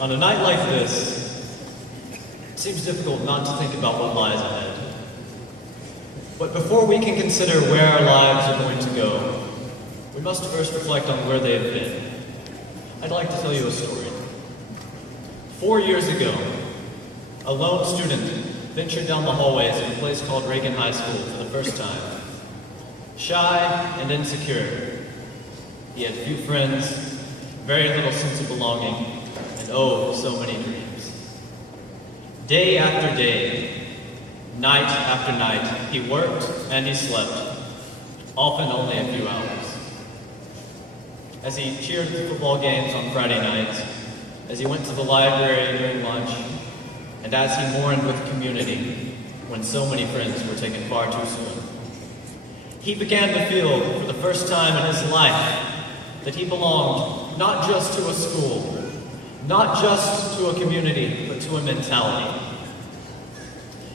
On a night like this, it seems difficult not to think about what lies ahead. But before we can consider where our lives are going to go, we must first reflect on where they have been. I'd like to tell you a story. 4 years ago, a lone student ventured down the hallways of a place called Reagan High School for the first time. Shy and insecure, he had few friends, very little sense of belonging, and oh, so many dreams. Day after day, night after night, he worked and he slept, often only a few hours. As he cheered the football games on Friday nights, as he went to the library during lunch, and as he mourned with community when so many friends were taken far too soon, he began to feel for the first time in his life that he belonged not just to a school, not just to a community, but to a mentality.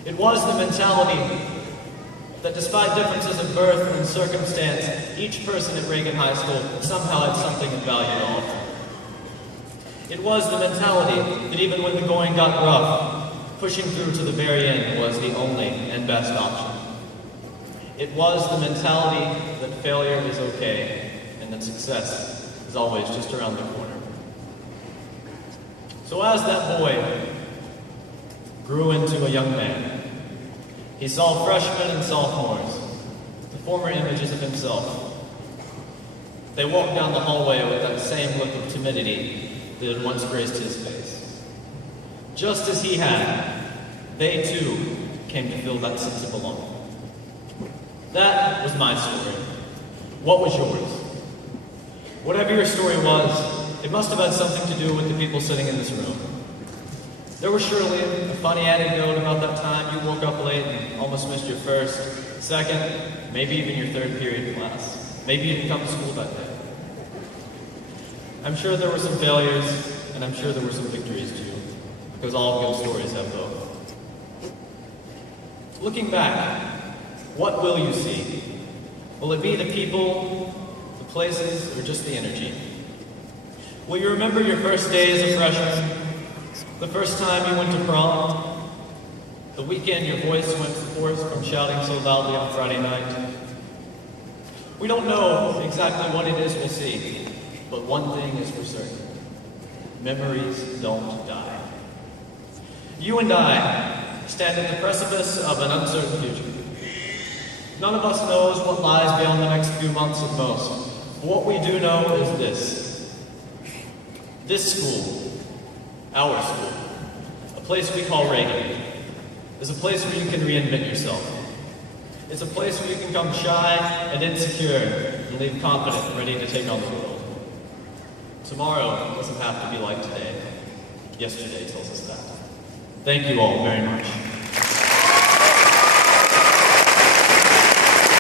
It was the mentality that despite differences of birth and circumstance, each person at Reagan High School somehow had something of value to offer. It was the mentality that even when the going got rough, pushing through to the very end was the only and best option. It was the mentality that failure is okay and that success is always just around the corner. So as that boy grew into a young man, he saw freshmen and sophomores, the former images of himself. They walked down the hallway with that same look of timidity that had once graced his face. Just as he had, they too came to feel that sense of belonging. That was my story. What was yours? Whatever your story was, it must have had something to do with the people sitting in this room. There was surely a funny anecdote about that time you woke up late and almost missed your first, second, maybe even your third period class. Maybe you didn't come to school that day. I'm sure there were some failures, and I'm sure there were some victories too, because all good stories have both. Looking back, what will you see? Will it be the people, the places, or just the energy? Will you remember your first day as a freshman? The first time you went to prom? The weekend your voice went forth from shouting so loudly on Friday night? We don't know exactly what it is we'll see, but one thing is for certain. Memories don't die. You and I stand at the precipice of an uncertain future. None of us knows what lies beyond the next few months at most. But what we do know is this. This school, our school, a place we call Reagan, is a place where you can reinvent yourself. It's a place where you can come shy and insecure and leave confident and ready to take on the world. Tomorrow doesn't have to be like today. Yesterday tells us that. Thank you all very much.